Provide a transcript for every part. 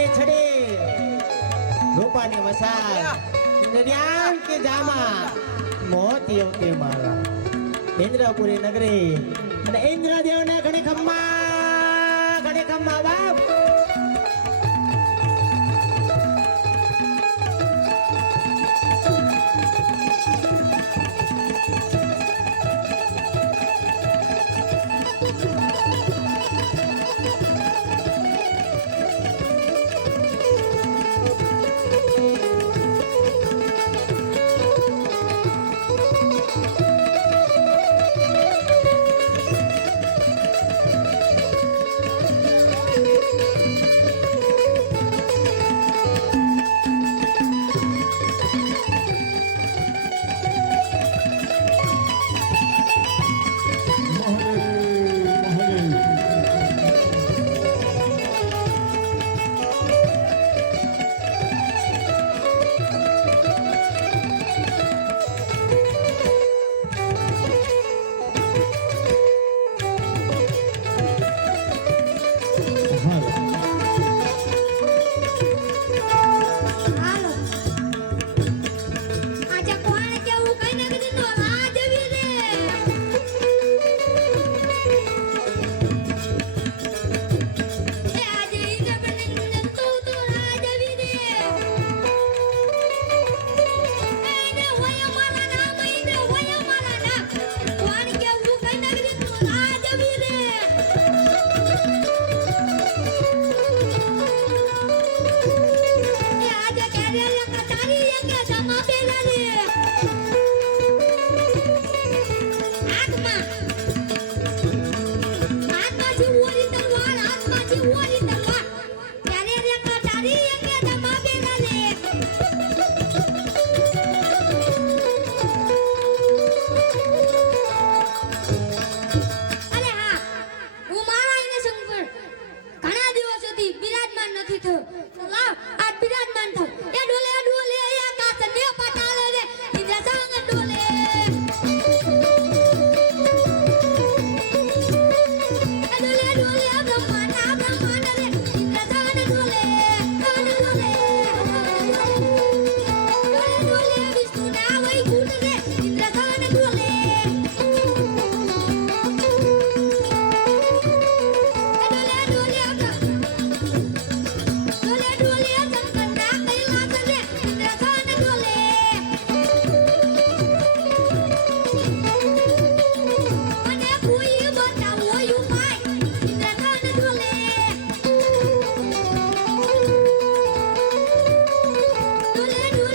ની છડી. કે જામા મોતી અવતી મારા. ઇન્દ્રપુરી નગરી. અને ઇન્દ્રદેવને ઘણી ખમ્મા ઘણી ખમ્મા બાપ.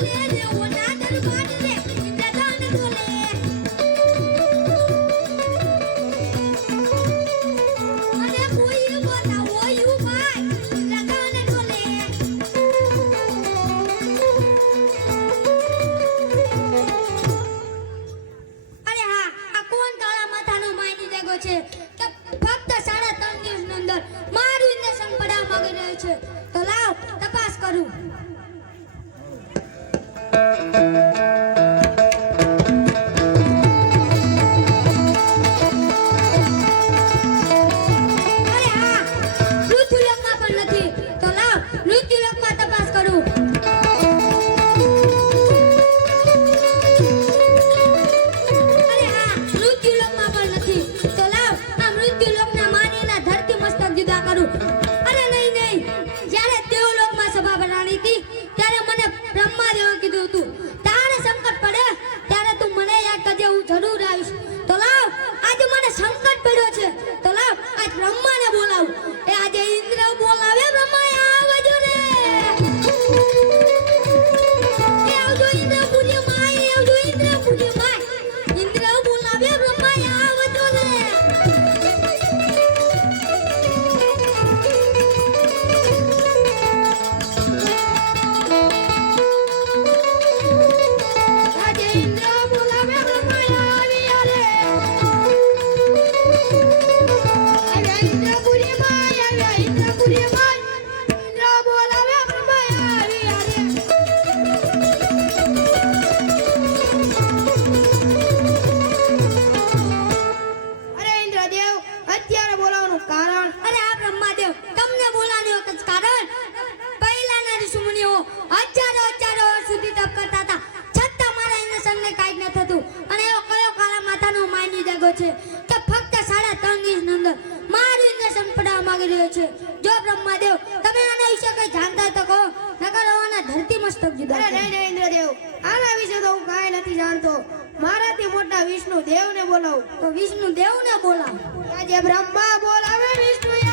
Yeah. માંગી રહ્યો છે. જો બ્રહ્માદેવ તમે આના વિશે કંઈ જાણતા તો કહો. નકર આના ધરતી મસ્તક જુદા અરે નહીં નહીં ઇન્દ્રદેવ. આના વિશે તો હું કાંઈ નથી જાણતો. મારાથી મોટા વિષ્ણુ દેવને બોલાવ. તો વિષ્ણુ દેવને બોલાવ. આજે બ્રહ્મા બોલાવે વિષ્ણુ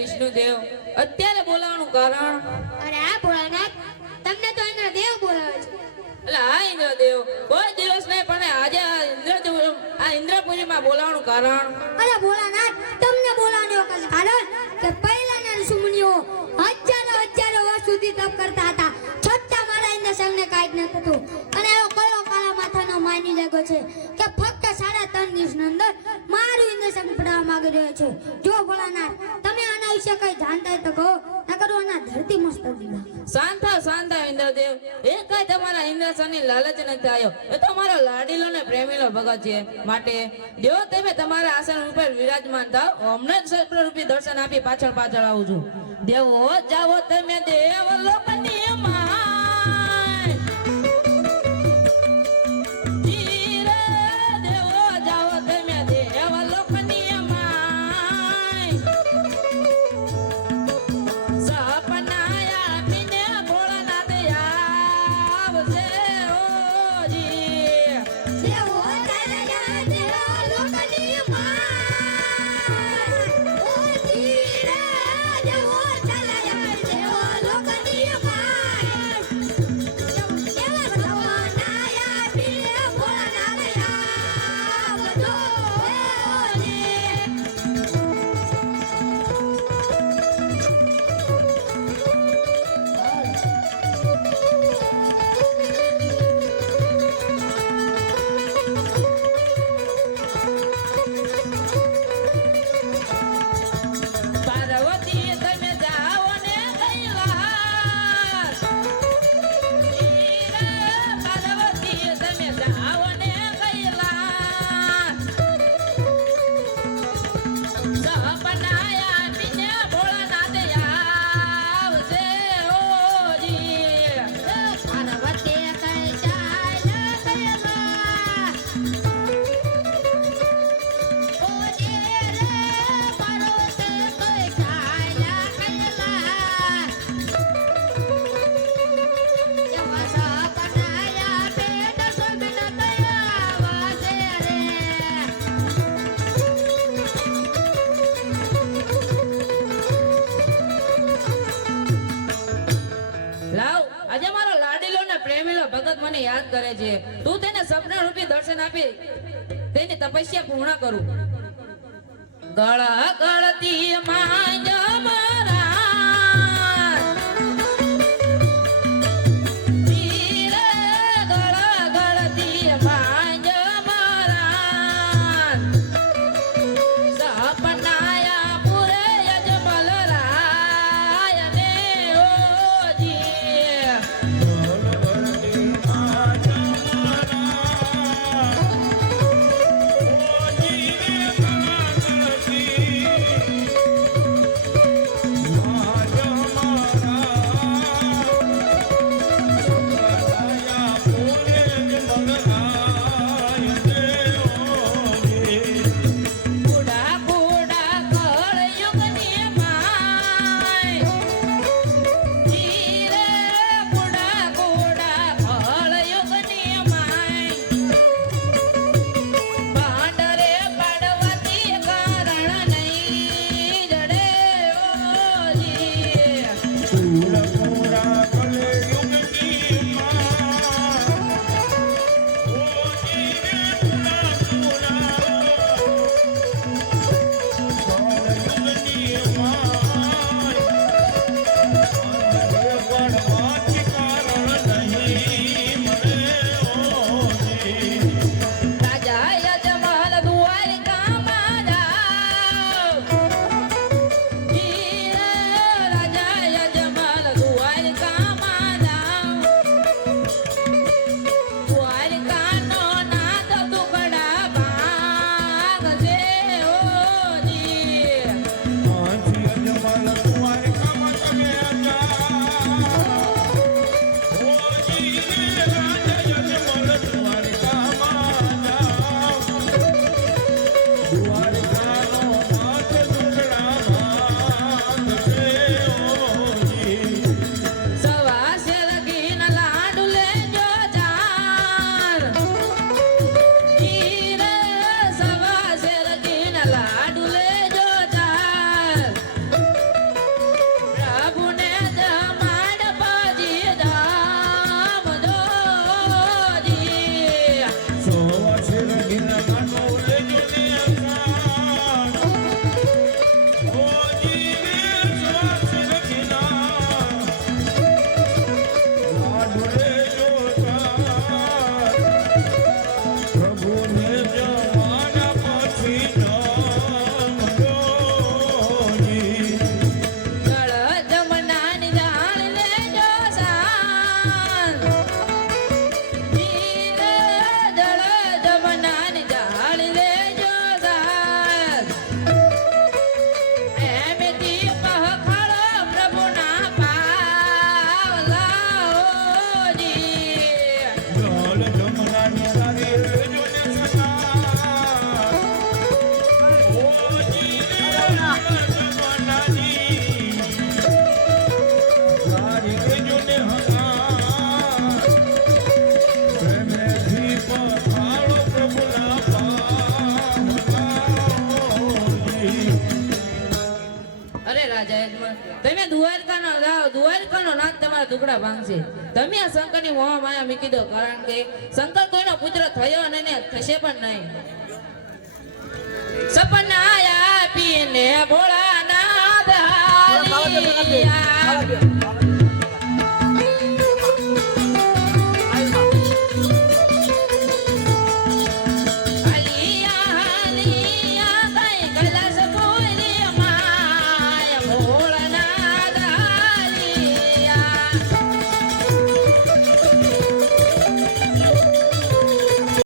વિષ્ણુદેવ. અત્યારે બોલાવાનું કારણ? અરે આ ભોળાનાથ તમને તો ઇન્દ્રદેવ બોલાવે છે. એટલે આ ઇન્દ્રદેવ કોઈ દિવસ નહીં પણ આજે ઇન્દ્રદેવ આ ઇન્દ્રપુરીમાં બોલાવાનું કારણ? અરે ભોળાનાથ તમને બોલાવાનું કારણ કે પહેલાના ઋષિમુનિઓ હજારો હજારો વર્ષ સુધી તપ કરતા હતા. છતાં મારા ઇન્દ્ર સંઘને કાંઈ ન થતું. અને એવો કયો કાળા માથાનો માની લાગ્યો છે કે છેલ્લા સાડા ત્રણ દિવસની અંદર મારું ઇન્જેક્શન પડાવવા માંગી રહ્યો છે. જો ભોળાનાથ, તમે આના વિશે કઈ જાણતા તો કહો, નકર આના ધરતી મસ્ત દીધા શાંત શાંત ઇન્દ્રદેવ. એ કઈ તમારા ઇન્દ્રસની લાલચ નથી આવ્યો એ તો મારો લાડીલો ને પ્રેમીલો ભગત છે માટે. દેવ, તમે તમારા આસન ઉપર વિરાજમાન થાવ. અમને જ સર્પરૂપી દર્શન આપી પાછળ પાછળ આવું છું. દેવો જાવો તમે દેવ લોકની છે તું તેને સપના રૂપી દર્શન આપી તેની તપસ્યા પૂર્ણ કરું. ગળ ગળતી માંજ દુકડા ભાંગશે તમે આ શંકરની મોહ માયા મૂકી દો કારણ કે શંકર કોઈનો પુત્ર થયો અને થશે પણ નહીં. સપના આયા પીને ભોળાનાથ હાલિયા.